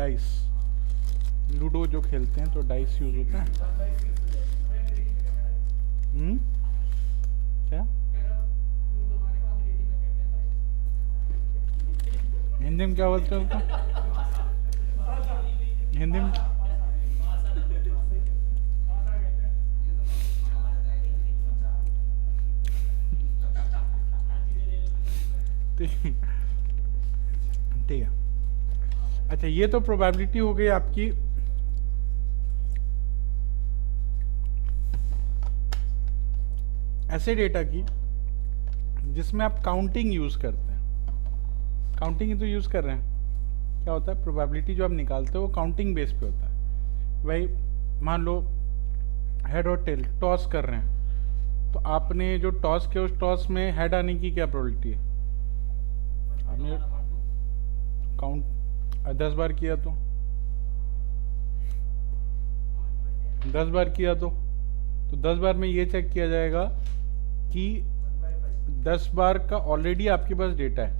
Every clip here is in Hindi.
डाइस, लूडो जो खेलते हैं तो डाइस यूज होता है। क्या हिंदी में क्या बोलते हैं उसको? हिंदी में ठीक ठीक है। अच्छा, ये तो प्रोबेबिलिटी हो गई आपकी ऐसे डेटा की जिसमें आप काउंटिंग यूज करते हैं। काउंटिंग ही तो यूज कर रहे हैं। क्या होता है, प्रोबेबिलिटी जो आप निकालते हो वो काउंटिंग बेस पे होता है। भाई मान लो हेड और टेल टॉस कर रहे हैं, तो आपने जो टॉस किया उस टॉस में हेड आने की क्या प्रोबेबिलिटी है? आपने काउंट 10 बार किया तो 10 बार किया तो 10 बार में ये चेक किया जाएगा कि 10 बार का ऑलरेडी आपके पास डेटा है।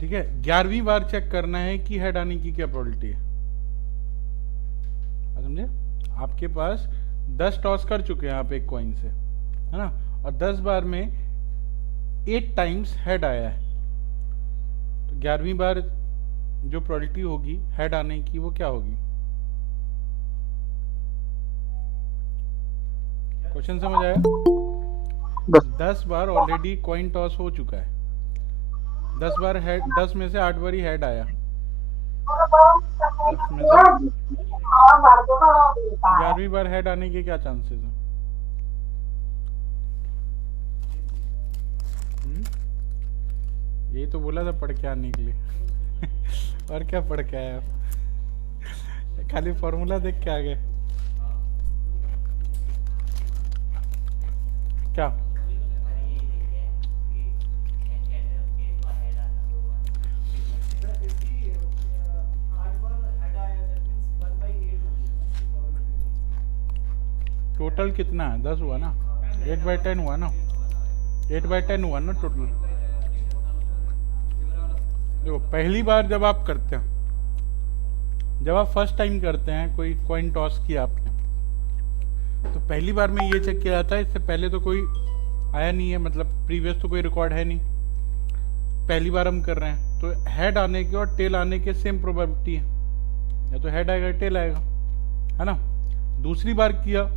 ठीक है, 11वीं बार चेक करना है कि हेड आने की क्या प्रोबेबिलिटी है। समझे? आपके पास 10 टॉस कर चुके हैं आप एक कॉइन से, है ना, और 10 बार में 8 टाइम्स हेड आया है, तो 11वीं बार जो प्रोबेबिलिटी होगी हेड आने की वो क्या होगी? क्वेश्चन समझ आया? 10 बार ऑलरेडी कॉइन टॉस हो चुका है, 10 बार हेड, 10 में से 8 बार ही हेड आया, 10 में से 11वीं बार हेड आने के क्या चांसेस हैं? यही तो बोला था पढ़ के आने के लिए और क्या पढ़ के आए आप? खाली फॉर्मूला देख के आ गए क्या? टोटल कितना है? 10 हुआ ना, 8/10 हुआ ना, 8/10 हुआ ना टोटल। देखो पहली बार जब आप करते हैं, जब आप फर्स्ट टाइम करते हैं, कोई कॉइन टॉस किया आपने, तो पहली बार में ये चेक किया जाता है, इससे पहले तो कोई आया नहीं है, मतलब प्रीवियस तो कोई रिकॉर्ड है नहीं, पहली बार हम कर रहे हैं, तो हेड आने के और टेल आने के सेम प्रोबेबिलिटी है, या तो हेड आएगा टेल आएगा, है ना। दूसरी बार किया,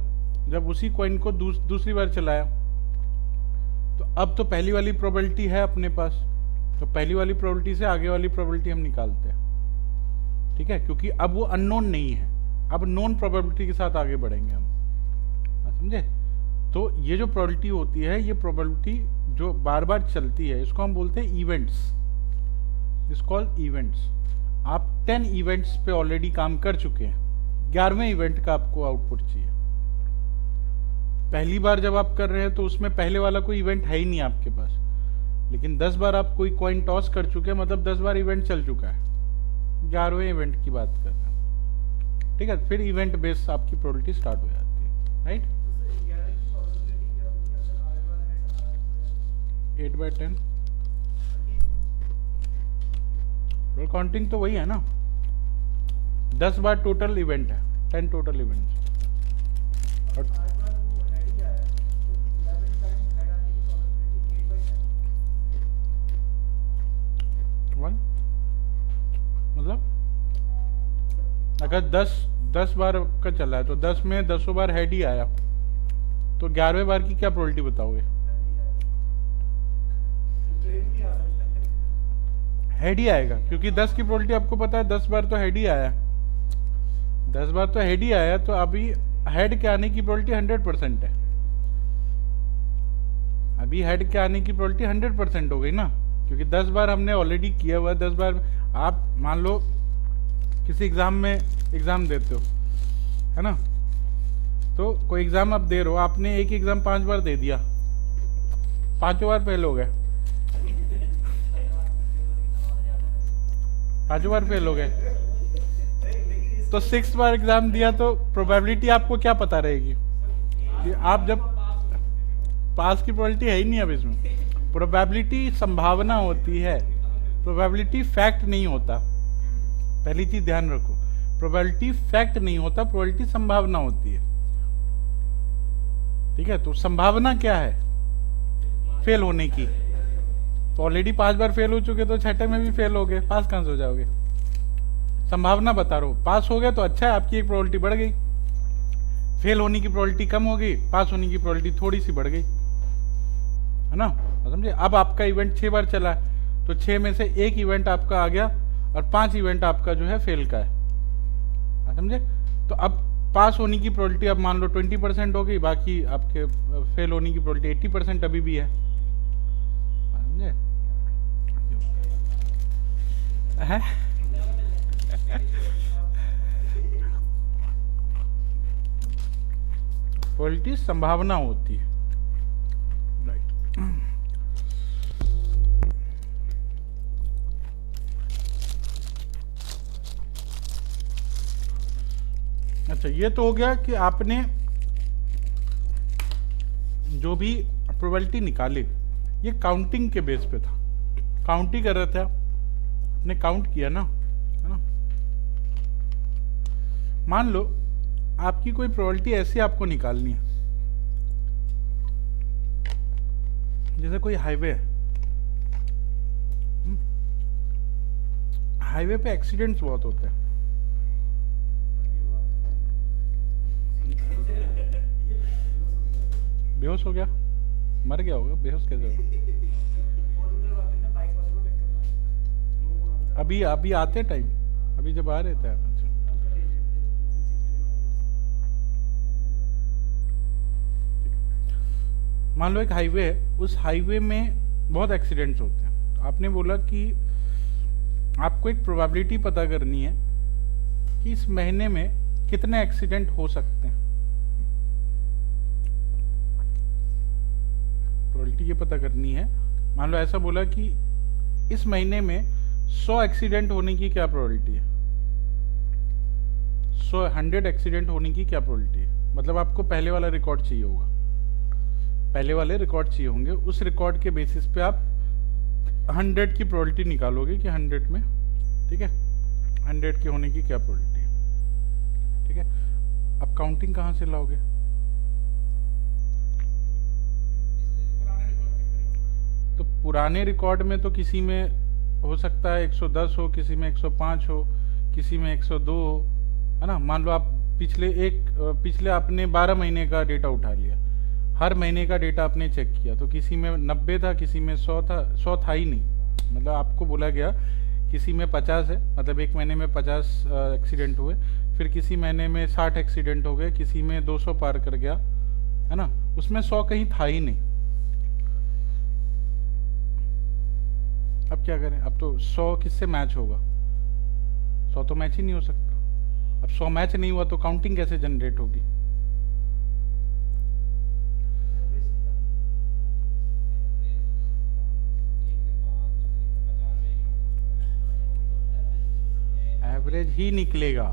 जब उसी कॉइन को दूसरी बार चलाया, तो अब तो पहली वाली प्रोबेबिलिटी है अपने पास, तो पहली वाली प्रोबेबिलिटी से आगे वाली प्रोबेबिलिटी हम निकालते हैं। ठीक है, क्योंकि अब वो अननोन नहीं है, अब नोन प्रोबेबिलिटी के साथ आगे बढ़ेंगे हम, समझे? तो ये जो प्रोबेबिलिटी होती है, ये प्रोबेबिलिटी जो बार बार चलती है, इसको हम बोलते हैं इवेंट्स, इट्स कॉल्ड इवेंट्स। आप 10 इवेंट्स पे ऑलरेडी काम कर चुके हैं, 11वें इवेंट का आपको आउटपुट चाहिए। पहली बार जब आप कर रहे हैं तो उसमें पहले वाला कोई इवेंट है ही नहीं आपके पास, लेकिन 10 बार आप कोई कॉइन टॉस कर चुके हैं, मतलब 10 बार इवेंट चल चुका है, 11वें इवेंट की बात कर रहे हैं। ठीक है, फिर इवेंट बेस्ड आपकी प्रोबेबिलिटी स्टार्ट हो जाती है, राइट? 8/10 रोल काउंटिंग तो वही है ना, 10 बार टोटल इवेंट है, 10 टोटल इवेंट्स। और मतलब अगर 10 बार का चला है, तो 10 में 10 बार हेड ही आया, तो 11वें बार की क्या प्रोबेबिलिटी बताओगे? हेड ही आएगा, क्योंकि 10 की प्रोबेबिलिटी आपको पता है, 10 बार तो हेड ही आया, 10 बार तो हेड ही आया, तो अभी हेड के आने की प्रोबेबिलिटी 100% है, अभी हेड के आने की प्रोबेबिलिटी 100% हो गई ना, क्योंकि 10 बार हमने ऑलरेडी किया हुआ है। 10 बार आप मान लो किसी एग्जाम में एग्जाम देते हो, है ना, तो कोई एग्जाम आप दे रहे हो, आपने एक एग्जाम 5 बार दे दिया, 5 बार फेल हो गए, 5 बार फेल हो गए, तो 6 बार एग्जाम दिया, तो प्रोबेबिलिटी आपको क्या पता रहेगी कि आप जब पास की प्रोबेबिलिटी है ही नहीं। अब इसमें प्रोबेबिलिटी संभावना होती है, प्रोबेबिलिटी फैक्ट नहीं होता, पहली चीज ध्यान रखो, प्रोबेबिलिटी फैक्ट नहीं होता, प्रोबेबिलिटी संभावना होती है। ठीक है, तो संभावना क्या है फेल होने की? तो ऑलरेडी 5 बार फेल हो चुके, तो छठे में भी फेल हो गए, पास कहां से हो जाओगे? संभावना बता रहा हूं, पास हो गए तो अच्छा है, आपकी एक प्रोबेबिलिटी बढ़ गई। फेल होने की प्रोबेबिलिटी कम हो गई, पास होने की प्रोबेबिलिटी थोड़ी सी बढ़ गई, है ना? समझे? अब आपका इवेंट 6 बार चला है, तो 6 में से एक इवेंट आपका आ गया और 5 इवेंट आपका जो है फेल का है। समझे? तो अब पास होने की प्रोबेबिलिटी अब मान लो 20% हो गई, बाकी आपके फेल होने की प्रोबेबिलिटी 80% अभी भी है। समझे? है? प्रोबेबिलिटी संभावना होती है, राइट? अच्छा, ये तो हो गया कि आपने जो भी प्रोबेबिलिटी निकाली ये काउंटिंग के बेस पे था, काउंट ही कर रहे थे आप, आपने काउंट किया ना, है ना? मान लो आपकी कोई प्रोबेबिलिटी ऐसी आपको निकालनी है, जैसे कोई हाईवे है, हाईवे पे एक्सीडेंट्स बहुत होते हैं। बेहोश हो गया, मर गया होगा, बेहोश कैसे होगा? अभी अभी आते टाइम, अभी जब आ रहे थे आप। मान लो एक हाईवे है, उस हाईवे में बहुत एक्सीडेंट्स होते हैं, तो आपने बोला कि आपको एक प्रोबेबिलिटी पता करनी है कि इस महीने में कितने एक्सीडेंट हो सकते हैं। प्रोबेबिलिटी ये पता करनी है, मान लो ऐसा बोला कि इस महीने में 100 एक्सीडेंट होने की क्या प्रोबेबिलिटी है, 100 एक्सीडेंट होने की क्या प्रोबेबिलिटी है। मतलब आपको पहले वाला रिकॉर्ड चाहिए होगा, पहले वाले रिकॉर्ड चाहिए होंगे, उस रिकॉर्ड के बेसिस पे आप 100 की प्रोबेबिलिटी निकालोगे कि 100 में, ठीक है, 100 के होने की क्या प्रोबेबिलिटी है। ठीक है, अब काउंटिंग कहाँ से लाओगे? तो पुराने रिकॉर्ड में तो किसी में हो सकता है 110 हो, किसी में 105 हो, किसी में 102 हो, है ना? मान लो आप पिछले आपने 12 महीने का डेटा उठा लिया, हर महीने का डेटा आपने चेक किया, तो किसी में 90 था, किसी में 100 था, 100 था ही नहीं। मतलब आपको बोला गया किसी में 50 है, मतलब एक महीने में 50 एक्सीडेंट हुए, फिर किसी महीने में 60 एक्सीडेंट हो गए, किसी में 200 पार कर गया, है ना? उसमें 100 कहीं था ही नहीं। अब क्या करें? अब तो 100 किससे मैच होगा? 100 तो मैच ही नहीं हो सकता। अब 100 मैच नहीं हुआ तो काउंटिंग कैसे जनरेट होगी? एवरेज ही निकलेगा,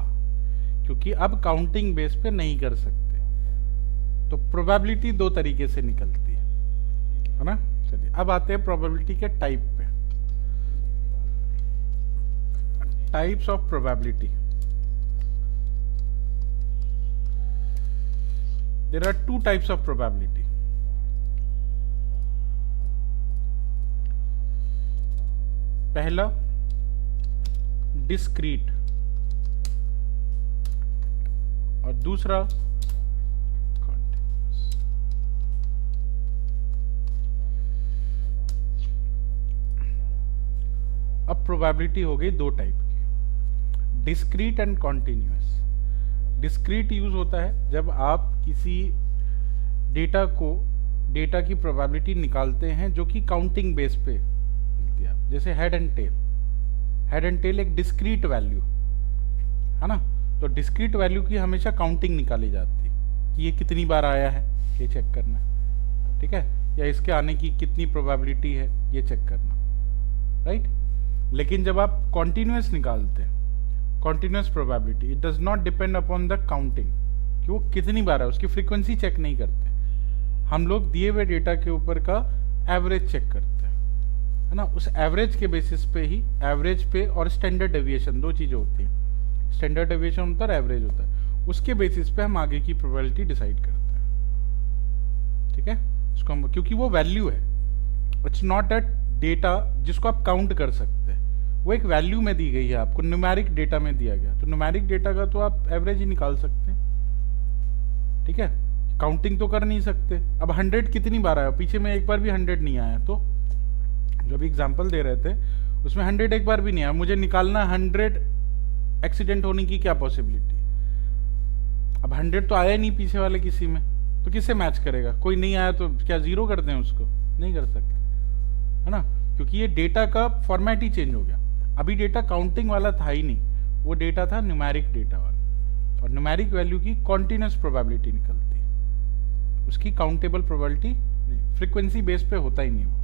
क्योंकि अब काउंटिंग बेस पे नहीं कर सकते, तो प्रोबेबिलिटी 2 तरीके से निकलती है ना? चलिए अब आते हैं प्रोबेबिलिटी के टाइप पे। Types of probability, there are 2 types of probability. पहला डिस्क्रीट और दूसरा कॉन्टिन्यूअस। अब प्रोबेबिलिटी हो गई 2 टाइप की, discrete and continuous. Discrete use होता है जब आप किसी डेटा डेटा की प्रोबेबिलिटी निकालते हैं जो कि काउंटिंग बेस पे मिलती है, जैसे head and tail. Head and tail एक डिस्क्रीट वैल्यू है ना, तो डिस्क्रीट वैल्यू की हमेशा काउंटिंग निकाली जाती है कि ये कितनी बार आया है, ये चेक करना है, ठीक है, या इसके आने की कितनी प्रोबेबिलिटी है, ये चेक करना, राइट? लेकिन जब आप कॉन्टिन्यूअस निकालते हैं, continuous probability, it does not depend upon the counting कि वो कितनी बार है, उसकी फ्रीक्वेंसी चेक नहीं करते हम लोग, दिए हुए डेटा के ऊपर का एवरेज चेक करते हैं। है ना, उस एवरेज के बेसिस पे ही, एवरेज पे और स्टैंडर्ड डेविएशन दो चीज़ें होती हैं, स्टैंडर्ड डेविएशन होता है, एवरेज होता है, उसके बेसिस पे हम आगे की प्रोबेबिलिटी डिसाइड करते हैं। ठीक है, इसको हम, क्योंकि वो वैल्यू है, इट्स नॉट अ डेटा जिसको आप काउंट कर सकते हैं, वो एक वैल्यू में दी गई है आपको, न्यूमेरिक डेटा में दिया गया, तो न्यूमेरिक डेटा का तो आप एवरेज ही निकाल सकते हैं। ठीक है, काउंटिंग तो कर नहीं सकते। अब 100 कितनी बार आया, पीछे में एक बार भी 100 नहीं आया, तो जो भी एग्जाम्पल दे रहे थे उसमें 100 एक बार भी नहीं आया, मुझे निकालना 100 एक्सीडेंट होने की क्या पॉसिबिलिटी। अब 100 तो आया नहीं पीछे वाले किसी में, तो किससे मैच करेगा, कोई नहीं आया तो क्या जीरो कर दें उसको, नहीं कर सकते, है ना, क्योंकि ये डेटा का फॉर्मेट ही चेंज हो गया। अभी डेटा काउंटिंग वाला था ही नहीं, वो डेटा था न्यूमेरिक डेटा वाला, और न्यूमेरिक वैल्यू की कॉन्टिन्यूस प्रोबेबिलिटी निकलती है, उसकी काउंटेबल प्रोबेबिलिटी नहीं, फ्रीक्वेंसी बेस पे होता ही नहीं वो।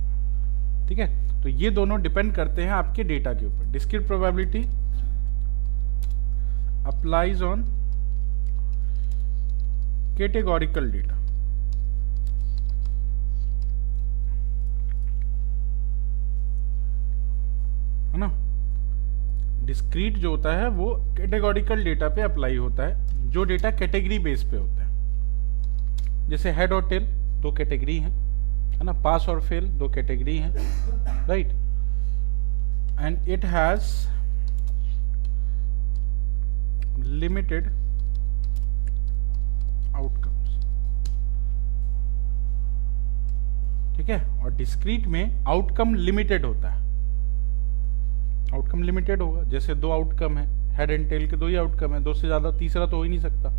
ठीक है, तो ये दोनों डिपेंड करते हैं आपके डेटा के ऊपर। Discrete probability applies on categorical data, है ना। डिस्क्रीट जो होता है वो कैटेगोरिकल डेटा पे अप्लाई होता है, जो डेटा कैटेगरी बेस पे होता है। जैसे हेड और टेल दो कैटेगरी हैं, है ना, पास और फेल दो कैटेगरी हैं, right, and it has limited outcomes. ठीक है, और डिस्क्रीट में आउटकम लिमिटेड होता है, आउटकम लिमिटेड होगा, जैसे दो आउटकम है, हेड एंड टेल के दो ही आउटकम है, दो से ज्यादा तीसरा तो हो ही नहीं सकता,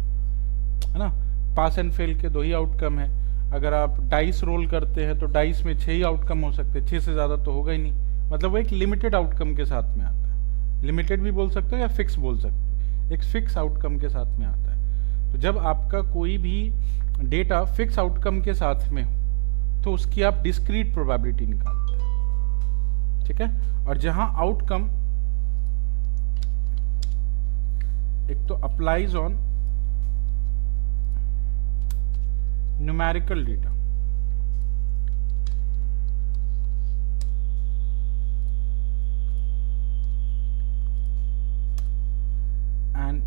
है ना। पास एंड फेल के दो ही आउटकम है, अगर आप डाइस रोल करते हैं तो डाइस में 6 ही आउटकम हो सकते हैं, 6 से ज्यादा तो होगा ही नहीं, मतलब वो एक लिमिटेड आउटकम के साथ में आता है। लिमिटेड भी बोल सकते हो या फिक्स बोल सकते हो, एक फिक्स आउटकम के साथ में आता है। तो जब आपका कोई भी डेटा फिक्स आउटकम के साथ में हो तो उसकी आप डिस्क्रीट प्रोबेबिलिटी निकालते हैं। ठीक है, और जहां आउटकम एक तो applies on numerical data, and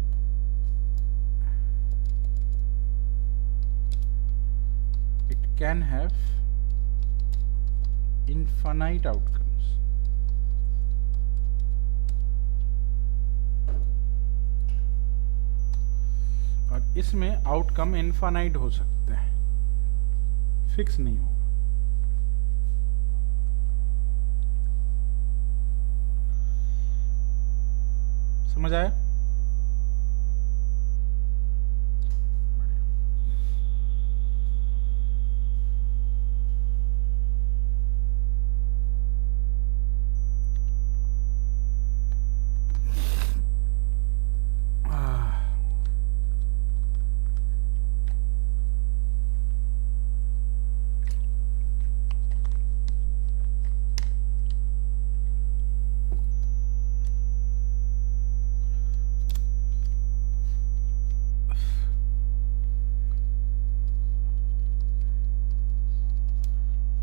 it can have infinite outcomes. और इसमें आउटकम इनफाइनाइट हो सकते हैं, फिक्स नहीं होगा। समझ आया?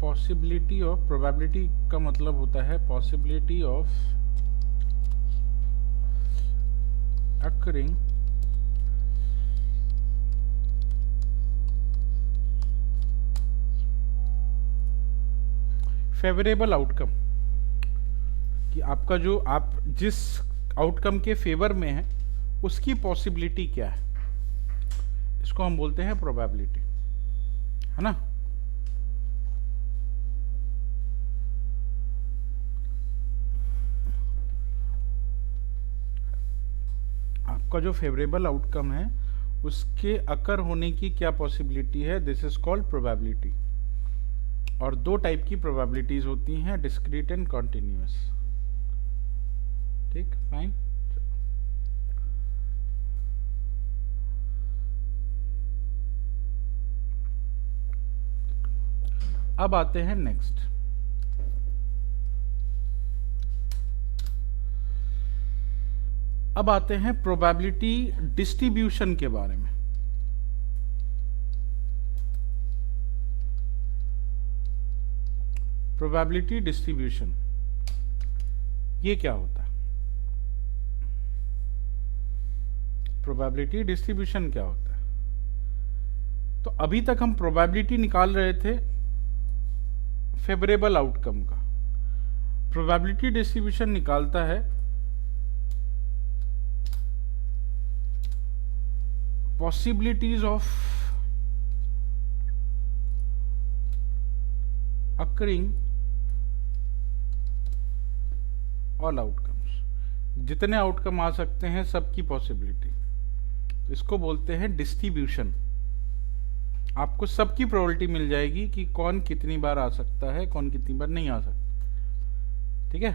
पॉसिबिलिटी ऑफ, प्रोबेबिलिटी का मतलब होता है possibility of occurring favourable outcome, कि आपका जो, आप जिस आउटकम के फेवर में है उसकी पॉसिबिलिटी क्या है, इसको हम बोलते हैं प्रोबेबिलिटी, है ना। आपका जो फेवरेबल आउटकम है उसके अकर होने की क्या पॉसिबिलिटी है, दिस इज कॉल्ड प्रोबेबिलिटी। और दो टाइप की प्रोबेबिलिटीज होती हैं, डिस्क्रीट एंड कॉन्टिन्यूअस। ठीक, फाइन। अब आते हैं नेक्स्ट, अब आते हैं प्रोबेबिलिटी डिस्ट्रीब्यूशन के बारे में। प्रोबेबिलिटी डिस्ट्रीब्यूशन, ये क्या होता है? प्रोबेबिलिटी डिस्ट्रीब्यूशन क्या होता है? तो अभी तक हम प्रोबेबिलिटी निकाल रहे थे फेवरेबल आउटकम का। प्रोबेबिलिटी डिस्ट्रीब्यूशन निकालता है possibilities of occurring all outcomes, जितने आउटकम आ सकते हैं सबकी पॉसिबिलिटी, इसको बोलते हैं डिस्ट्रीब्यूशन। आपको सबकी प्रोबेबिलिटी मिल जाएगी कि कौन कितनी बार आ सकता है, कौन कितनी बार नहीं आ सकता। ठीक है,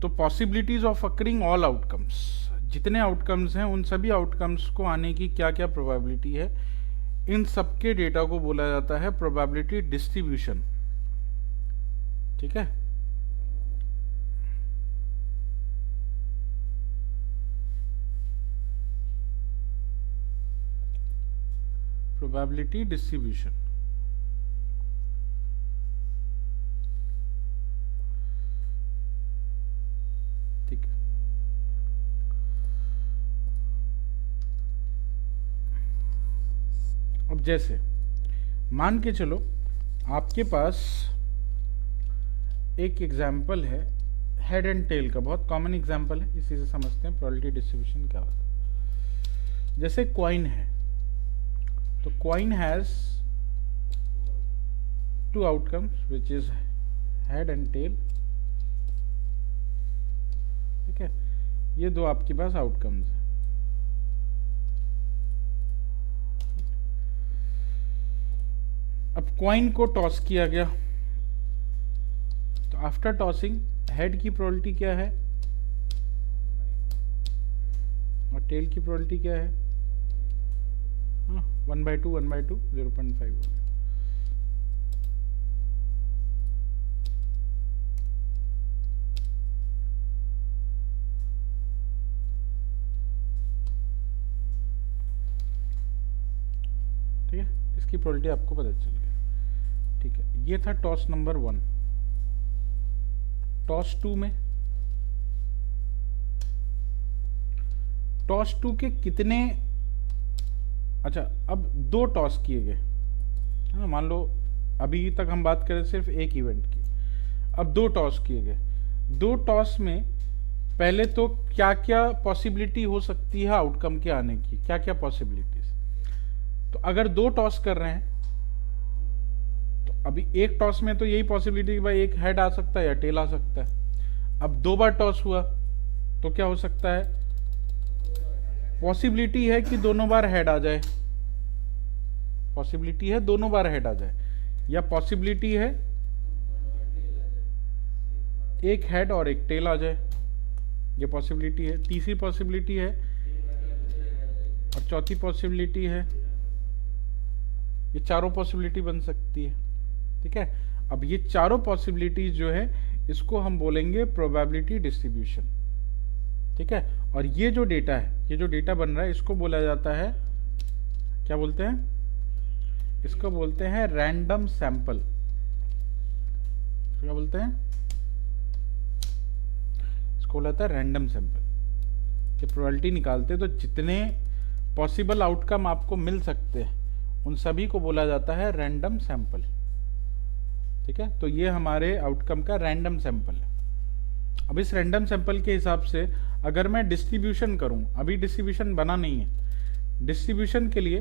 तो possibilities of occurring all outcomes, जितने आउटकम्स हैं उन सभी आउटकम्स को आने की क्या क्या प्रोबेबिलिटी है, इन सबके डेटा को बोला जाता है प्रोबेबिलिटी डिस्ट्रीब्यूशन। ठीक है, प्रोबेबिलिटी डिस्ट्रीब्यूशन। ठीक है, अब जैसे मान के चलो आपके पास एक एग्जाम्पल है हेड एंड टेल का, बहुत कॉमन एग्जाम्पल है, इसी से समझते हैं प्रोबेबिलिटी डिस्ट्रीब्यूशन क्या होता है। जैसे कॉइन है, तो coin has two outcomes which is head and tail. ठीक है, ये दो आपके पास आउटकम्स हैं। अब कॉइन को टॉस किया गया, तो आफ्टर टॉसिंग हेड की प्रोबेबिलिटी क्या है और टेल की प्रोबेबिलिटी क्या है? 1/2 1/2 0.5 हो गया। ठीक है, इसकी प्रोबेबिलिटी आपको पता चल गया। ठीक है, ये था टॉस नंबर 1। टॉस 2 में, टॉस 2 के कितने, अच्छा अब दो टॉस किए गए, है ना, मान लो अभी तक हम बात करें सिर्फ एक इवेंट की, अब दो टॉस किए गए। दो टॉस में पहले तो क्या क्या पॉसिबिलिटी हो सकती है आउटकम के आने की, क्या क्या पॉसिबिलिटीज। तो अगर दो टॉस कर रहे हैं तो अभी एक टॉस में तो यही पॉसिबिलिटी कि भाई एक हेड आ सकता है या टेल आ सकता है। अब दो बार टॉस हुआ तो क्या हो सकता है? पॉसिबिलिटी है कि दोनों बार हेड आ जाए, पॉसिबिलिटी है दोनों बार हेड आ जाए, या पॉसिबिलिटी है एक हेड और एक टेल आ जाए, ये पॉसिबिलिटी है। तीसरी पॉसिबिलिटी है और चौथी पॉसिबिलिटी है, ये चारों पॉसिबिलिटी बन सकती है। ठीक है, अब ये चारों पॉसिबिलिटीज जो है इसको हम बोलेंगे प्रोबेबिलिटी डिस्ट्रीब्यूशन। ठीक है, और ये जो डेटा है, ये जो डेटा बन रहा है इसको बोला जाता है, क्या बोलते हैं? इसको बोलते हैं रैंडम सैंपल। क्या बोलते हैं? इसको बोला जाता है रैंडम सैंपल। कि प्रोबेबिलिटी निकालते तो जितने पॉसिबल आउटकम आपको मिल सकते हैं उन सभी को बोला जाता है रैंडम सैंपल। ठीक है, तो ये हमारे आउटकम का रैंडम सैंपल है। अब इस रैंडम सैंपल के हिसाब से अगर मैं डिस्ट्रीब्यूशन करूं, अभी डिस्ट्रीब्यूशन बना नहीं है, डिस्ट्रीब्यूशन के लिए,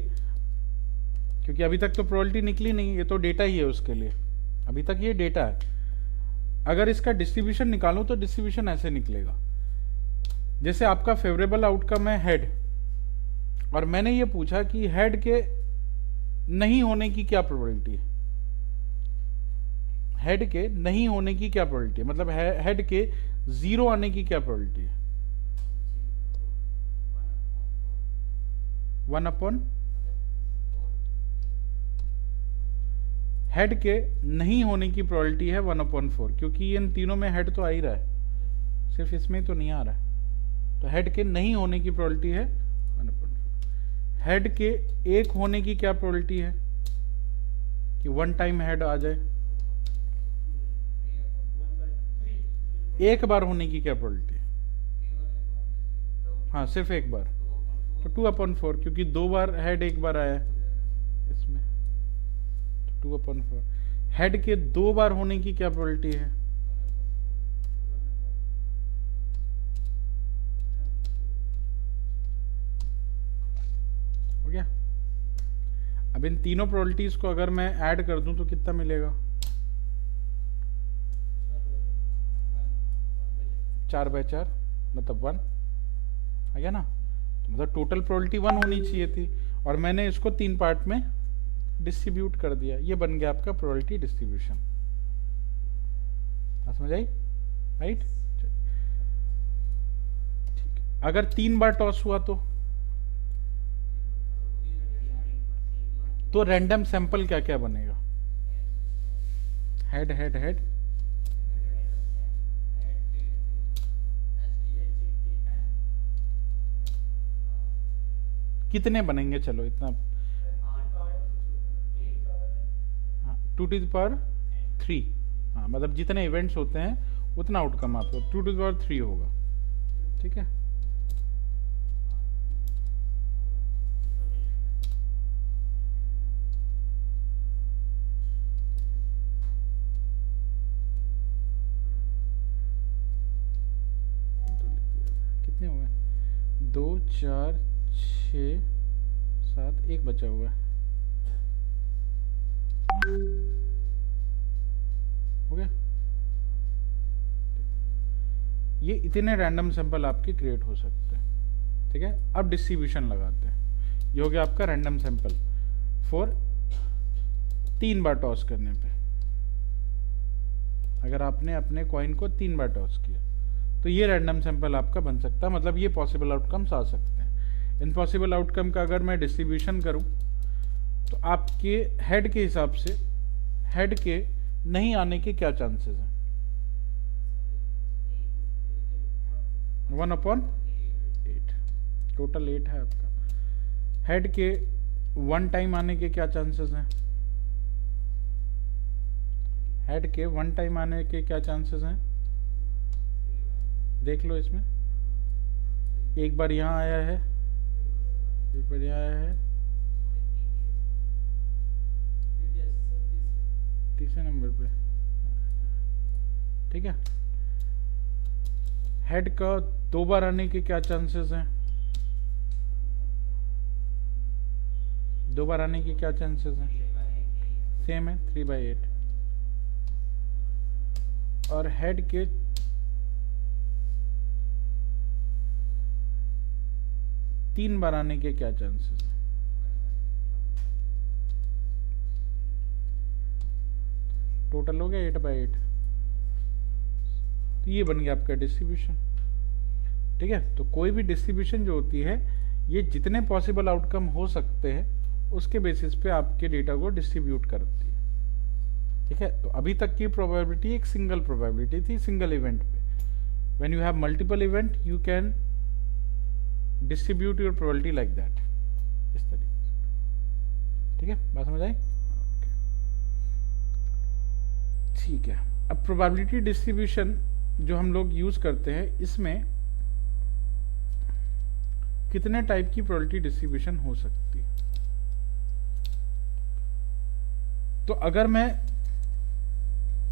क्योंकि अभी तक तो प्रोबेबिलिटी निकली नहीं, ये तो डेटा ही है उसके लिए, अभी तक ये डेटा है। अगर इसका डिस्ट्रीब्यूशन निकालूं तो डिस्ट्रीब्यूशन ऐसे निकलेगा, जैसे आपका फेवरेबल आउटकम है हेड, और मैंने ये पूछा कि हेड के नहीं होने की क्या प्रोबेबिलिटी है, हेड के नहीं होने की क्या प्रोबेबिलिटी है, मतलब हेड के 0 आने की क्या प्रोबेबिलिटी है? 1/, हेड के नहीं होने की प्रोबेबिलिटी है 1/4, क्योंकि इन तीनों में हेड तो आ ही रहा है, सिर्फ इसमें तो नहीं आ रहा है। तो हेड के नहीं होने की प्रोबेबिलिटी है 1/4। हेड के एक होने की क्या प्रोबेबिलिटी है कि 1 टाइम हेड आ जाए? एक बार होने की क्या प्रोबेबिलिटी है? हाँ सिर्फ एक बार, तो 2/4, क्योंकि 2 बार हेड, एक बार आया है इसमें, 2/4। हेड के 2 बार होने की क्या प्रोबेबिलिटी है? हो गया। अब इन तीनों प्रोबेबिलिटीज को अगर मैं ऐड कर दूं तो कितना मिलेगा? 4/4 मतलब 1 आ गया ना। तो मतलब टोटल प्रोबेबिलिटी 1 होनी चाहिए थी, और मैंने इसको 3 पार्ट में डिस्ट्रीब्यूट कर दिया। ये बन गया आपका प्रोबेबिलिटी डिस्ट्रीब्यूशन। समझ आई? राइट। ठीक है, अगर 3 बार टॉस हुआ तो रैंडम सैंपल क्या क्या बनेगा? हेड हेड हेड, कितने बनेंगे? चलो इतना, 2⁻3। हाँ मतलब जितने इवेंट्स होते हैं उतना आउटकम आपको 2⁻3 होगा। ठीक है। कितने हुए? 2 4 6 7, एक बचा हुआ है। हो गया। ये इतने रैंडम सैंपल आपके क्रिएट हो सकते हैं। ठीक है, अब डिस्ट्रीब्यूशन लगाते हैं। ये हो गया आपका random sample for 3 bar toss करने पे। अगर आपने अपने कॉइन को 3 बार टॉस किया तो ये रैंडम सैंपल आपका बन सकता है, मतलब ये पॉसिबल आउटकम्स आ सकते हैं। इन पॉसिबल आउटकम का अगर मैं डिस्ट्रीब्यूशन करूं तो आपके हेड के हिसाब से हेड के नहीं आने के क्या चांसेस हैं? 1/8, टोटल 8 है आपका। हेड के 1 टाइम आने के क्या चांसेस हैं? हेड के 1 टाइम आने के क्या चांसेस हैं? देख लो इसमें, एक बार यहाँ आया है, एक बार यहाँ आया है, तीसरे नंबर पे। ठीक है, हेड का 2 बार आने के क्या चांसेस हैं? 2 बार आने के क्या चांसेस हैं? सेम है, 3/8। और हेड के 3 बार आने के क्या चांसेस हैं? टोटल हो गया 8/8। तो ये बन गया आपका डिस्ट्रीब्यूशन। ठीक है, तो कोई भी डिस्ट्रीब्यूशन जो होती है, ये जितने पॉसिबल आउटकम हो सकते हैं उसके बेसिस पे आपके डेटा को डिस्ट्रीब्यूट करती है। ठीक है, तो अभी तक की प्रोबेबिलिटी एक सिंगल प्रोबेबिलिटी थी, सिंगल इवेंट पे। When you have multiple event you can distribute your probability like that, इस तरीके से। ठीक है, बात समझ आई? ठीक है, अब प्रोबेबिलिटी डिस्ट्रीब्यूशन जो हम लोग यूज करते हैं, इसमें कितने टाइप की प्रोबेबिलिटी डिस्ट्रीब्यूशन हो सकती है? तो अगर मैं,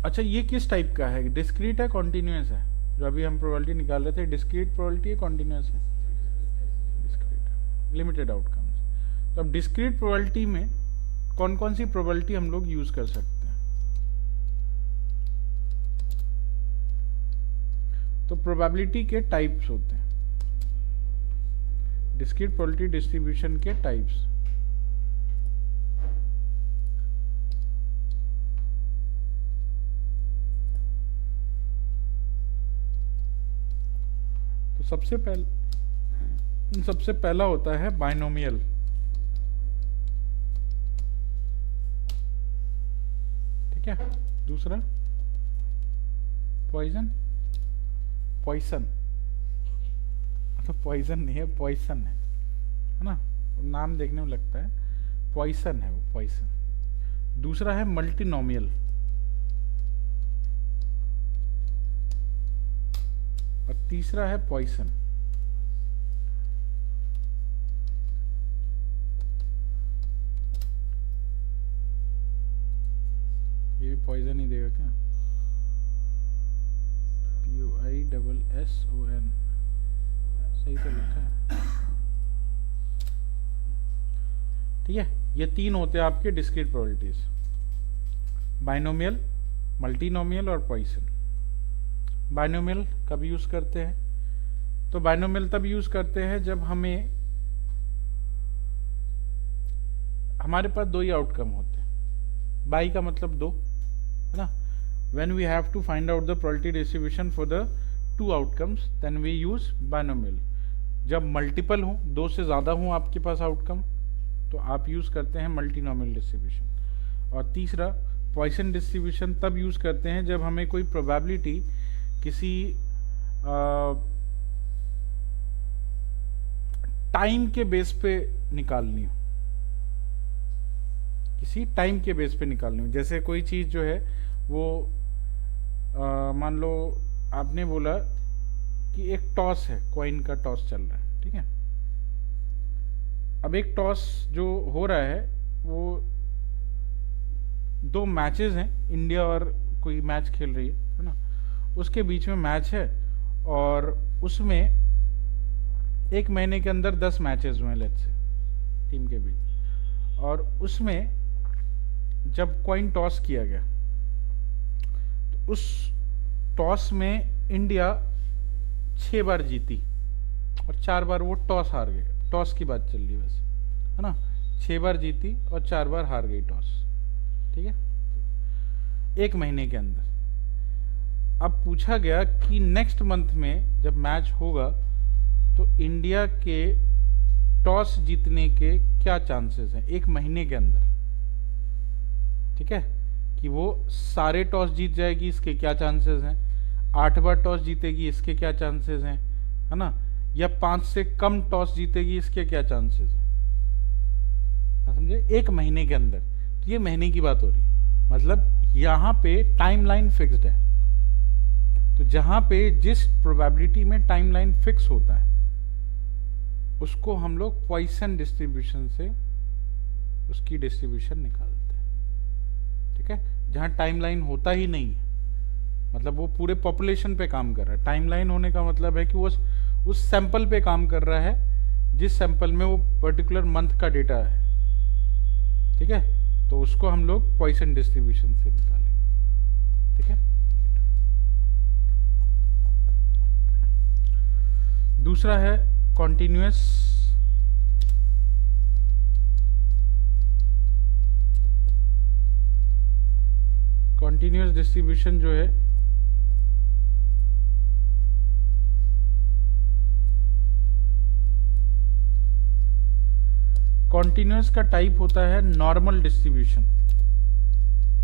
अच्छा ये किस टाइप का है, डिस्क्रीट है कॉन्टिन्यूस है? जो अभी हम प्रोबेबिलिटी निकाल रहे थे, डिस्क्रीट प्रोबेबिलिटी है कॉन्टिन्यूस है? Discrete, limited outcomes. तो अब डिस्क्रीट प्रोबेबिलिटी में कौन कौन सी प्रोबेबिलिटी हम लोग यूज कर सकते हैं? तो प्रोबेबिलिटी के टाइप्स होते हैं, डिस्क्रीट प्रोबेबिलिटी डिस्ट्रीब्यूशन के टाइप्स। तो सबसे पहला होता है बाइनोमियल। ठीक है, दूसरा पॉइजन, तो पॉइजन नहीं है, पॉइसन है ना, नाम देखने में लगता है पॉइसन है वो, पॉइसन। दूसरा है मल्टीनोमियल, तीसरा है पॉइसन। ये भी पॉइजन ही देगा क्या? POISSON, सही तो लिखा है। ठीक है, ये तीन होते हैं आपके डिस्क्रीट प्रोबेबिलिटीज, बाइनोमियल, मल्टीनोमियल और पॉइसन। बाइनोमियल कब यूज करते हैं? तो बाइनोमियल तब यूज करते हैं जब हमारे पास दो ही आउटकम होते हैं। बाई का मतलब दो, है ना। when we have to find out the probability distribution for the two outcomes, then we use binomial। जब मल्टीपल हो, दो से ज़्यादा हो आपके पास आउटकम, तो आप यूज़ करते हैं मल्टीनोमियल डिस्ट्रीब्यूशन। और तीसरा पॉइसन डिस्ट्रीब्यूशन तब यूज़ करते हैं जब हमें कोई प्रोबेबिलिटी किसी टाइम के बेस पे निकालनी हो, किसी टाइम के बेस पे निकालनी हो। जैसे कोई चीज़ जो है वो मान लो आपने बोला कि एक टॉस है, कॉइन का टॉस चल रहा है, ठीक है। अब एक टॉस जो हो रहा है वो दो मैचेस हैं, इंडिया और कोई मैच खेल रही है ना, उसके बीच में मैच है और उसमें एक महीने के अंदर 10 मैचेस हुए लेट्स से टीम के बीच। और उसमें जब कॉइन टॉस किया गया तो उस टॉस में इंडिया 6 बार जीती और 4 बार वो टॉस हार गए। टॉस की बात चल रही है वैसे, है ना। 6 बार जीती और 4 बार हार गई टॉस, ठीक है, एक महीने के अंदर। अब पूछा गया कि नेक्स्ट मंथ में जब मैच होगा तो इंडिया के टॉस जीतने के क्या चांसेस हैं एक महीने के अंदर, ठीक है। कि वो सारे टॉस जीत जाएगी, इसके क्या चांसेस हैं, 8 बार टॉस जीतेगी, इसके क्या चांसेस हैं, है ना, या 5 से कम टॉस जीतेगी, इसके क्या चांसेस हैं, समझे, एक महीने के अंदर। तो ये महीने की बात हो रही है, मतलब यहाँ पे टाइमलाइन फिक्स्ड है। तो जहाँ पे जिस प्रोबेबिलिटी में टाइमलाइन फिक्स होता है उसको हम लोग पॉइसन डिस्ट्रीब्यूशन से उसकी डिस्ट्रीब्यूशन निकालते हैं, ठीक है। जहाँ टाइमलाइन होता ही नहीं है, मतलब वो पूरे पॉपुलेशन पे काम कर रहा है। टाइमलाइन होने का मतलब है कि वो उस सैंपल पे काम कर रहा है जिस सैंपल में वो पर्टिकुलर मंथ का डेटा है, ठीक है। तो उसको हम लोग पॉइसन डिस्ट्रीब्यूशन से निकालेंगे, ठीक है। दूसरा है कॉन्टिन्यूअस डिस्ट्रीब्यूशन जो है कॉन्टिन्यूअस का टाइप होता है नॉर्मल डिस्ट्रीब्यूशन।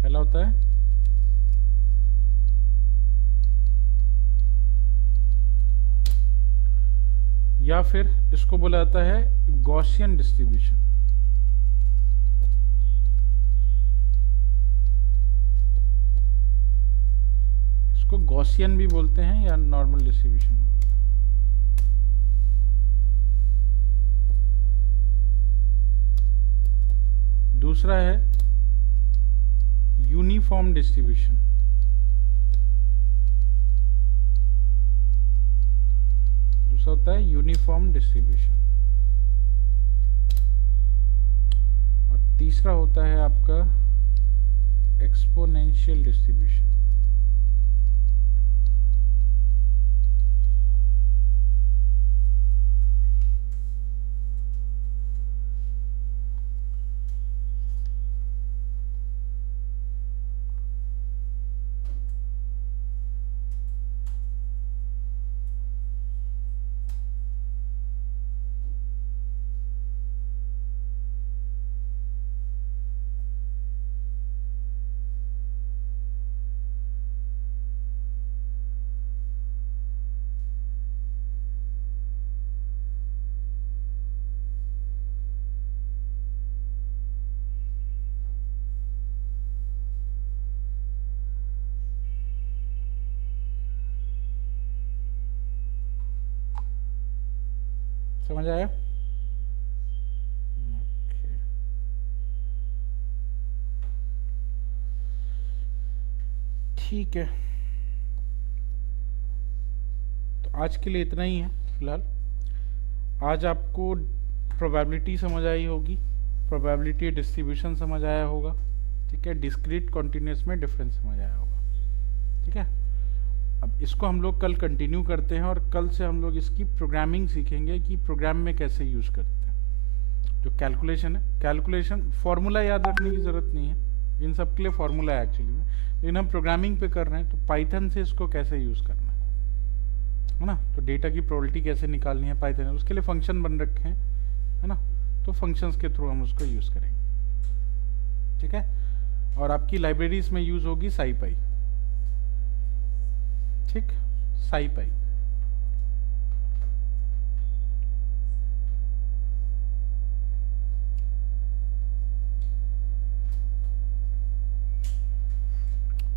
पहला होता है या फिर इसको बोला जाता है गॉसियन डिस्ट्रीब्यूशन। इसको गॉसियन भी बोलते हैं या नॉर्मल डिस्ट्रीब्यूशन बोलते हैं। दूसरा है यूनिफॉर्म डिस्ट्रीब्यूशन। दूसरा होता है यूनिफॉर्म डिस्ट्रीब्यूशन। और तीसरा होता है आपका एक्सपोनेंशियल डिस्ट्रीब्यूशन। समझ आया? ठीक है, तो आज के लिए इतना ही है फिलहाल। आज आपको प्रोबेबिलिटी समझ आई होगी, प्रोबेबिलिटी डिस्ट्रीब्यूशन समझ आया होगा, ठीक है, डिस्क्रीट कॉन्टिन्यूस में डिफरेंस समझ आया होगा, ठीक है। अब इसको हम लोग कल कंटिन्यू करते हैं और कल से हम लोग इसकी प्रोग्रामिंग सीखेंगे कि प्रोग्राम में कैसे यूज़ करते हैं। जो कैलकुलेशन है, कैलकुलेशन फार्मूला याद रखने की ज़रूरत नहीं है, इन सब के लिए फार्मूला है एक्चुअली में, लेकिन हम प्रोग्रामिंग पे कर रहे हैं तो पाइथन से इसको कैसे यूज़ करना है ना। तो डेटा की प्रोबेबिलिटी कैसे निकालनी है पाइथन में, उसके लिए फंक्शन बन रखे हैं, है ना। तो फंक्शंस के थ्रू हम उसको यूज़ करेंगे, ठीक है। और आपकी लाइब्रेरीज में यूज़ होगी साईपाई, ठीक, साईपाई।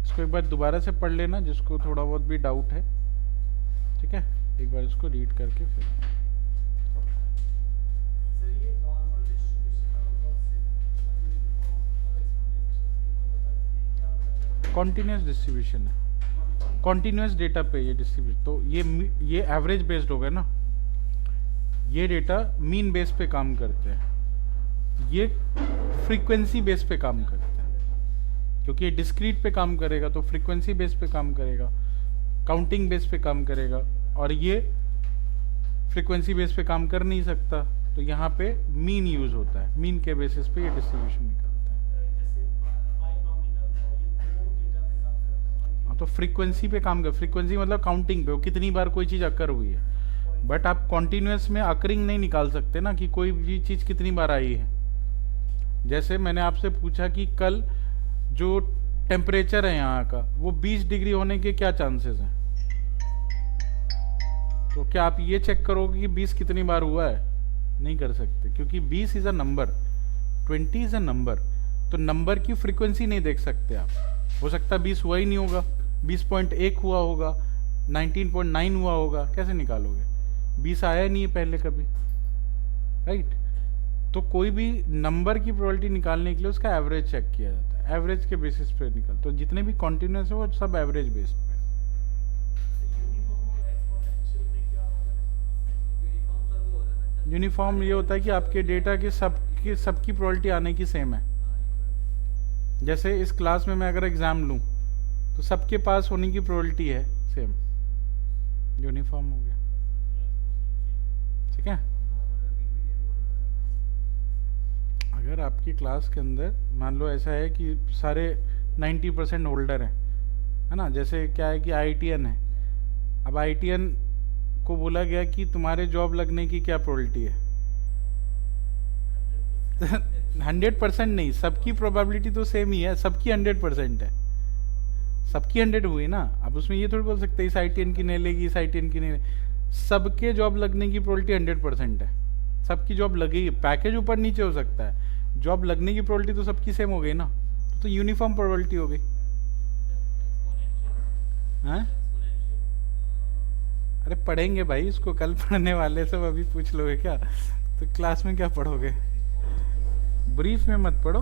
इसको एक बार दोबारा से पढ़ लेना जिसको थोड़ा बहुत भी डाउट है, ठीक है। एक बार इसको रीड करके फिर कॉन्टिन्यूस डिस्ट्रीब्यूशन है, कॉन्टिन्यूस डेटा पे ये डिस्ट्रीब्यूशन, तो ये एवरेज बेस्ड हो गया ना, ये डेटा मीन बेस पे काम करते हैं, ये फ्रीक्वेंसी बेस पे काम करते हैं, क्योंकि ये डिस्क्रीट पे काम करेगा तो फ्रीक्वेंसी बेस पे काम करेगा, काउंटिंग बेस पे काम करेगा, और ये फ्रीक्वेंसी बेस पे काम कर नहीं सकता, तो यहाँ पे मीन यूज होता है, मीन के बेसिस पे ये डिस्ट्रीब्यूशन निकलता है। हाँ, तो फ्रीक्वेंसी पे काम कर, फ्रीक्वेंसी मतलब काउंटिंग पे, वो कितनी बार कोई चीज़ अकर हुई है, बट आप कॉन्टिन्यूस में अकरिंग नहीं निकाल सकते ना कि कोई भी चीज़ कितनी बार आई है। जैसे मैंने आपसे पूछा कि कल जो टेम्परेचर है यहाँ का वो 20 डिग्री होने के क्या चांसेस हैं, तो क्या आप ये चेक करोगे कि 20 कितनी बार हुआ है? नहीं कर सकते, क्योंकि 20 is a number, 20 is a number, तो नंबर की फ्रीक्वेंसी नहीं देख सकते आप। हो सकता है 20 हुआ ही नहीं होगा, 20.1 हुआ होगा, 19.9 हुआ होगा, कैसे निकालोगे? 20 आया नहीं है पहले कभी, राइट। तो कोई भी नंबर की प्रोबेबिलिटी निकालने के लिए उसका एवरेज चेक किया जाता है, एवरेज के बेसिस पे निकल, तो जितने भी कॉन्टिन्यूस है वो सब एवरेज बेस्ड पे। यूनिफॉर्म ये होता है कि आपके डेटा के सबकी प्रोबेबिलिटी आने की सेम है। जैसे इस क्लास में मैं अगर एग्जाम लूँ तो सबके पास होने की प्रोबेबिलिटी है सेम, यूनिफॉर्म हो गया, ठीक है। अगर आपकी क्लास के अंदर मान लो ऐसा है कि सारे 90% होल्डर हैं, है ना, जैसे क्या है कि IITN है, अब IITN को बोला गया कि तुम्हारे जॉब लगने की क्या प्रोबेबिलिटी है 100% नहीं, सबकी प्रोबेबिलिटी तो सेम ही है, सबकी 100% है, सबकी 100 हुई ना। अब उसमें ये थोड़ी बोल सकते इस IITN की नहीं लेगी, इस IITN की नहीं, सबके जॉब लगने की प्रोबेबिलिटी 100% है, सबकी जॉब लगी, पैकेज ऊपर नीचे हो सकता है, जॉब लगने की प्रोबेबिलिटी तो सबकी सेम हो गई ना, तो यूनिफॉर्म प्रोबेबिलिटी हो गई। हाँ, अरे पढ़ेंगे भाई इसको, कल पढ़ने वाले सब, अभी पूछ लोगे क्या? तो क्लास में क्या पढ़ोगे? ब्रीफ में मत पढ़ो,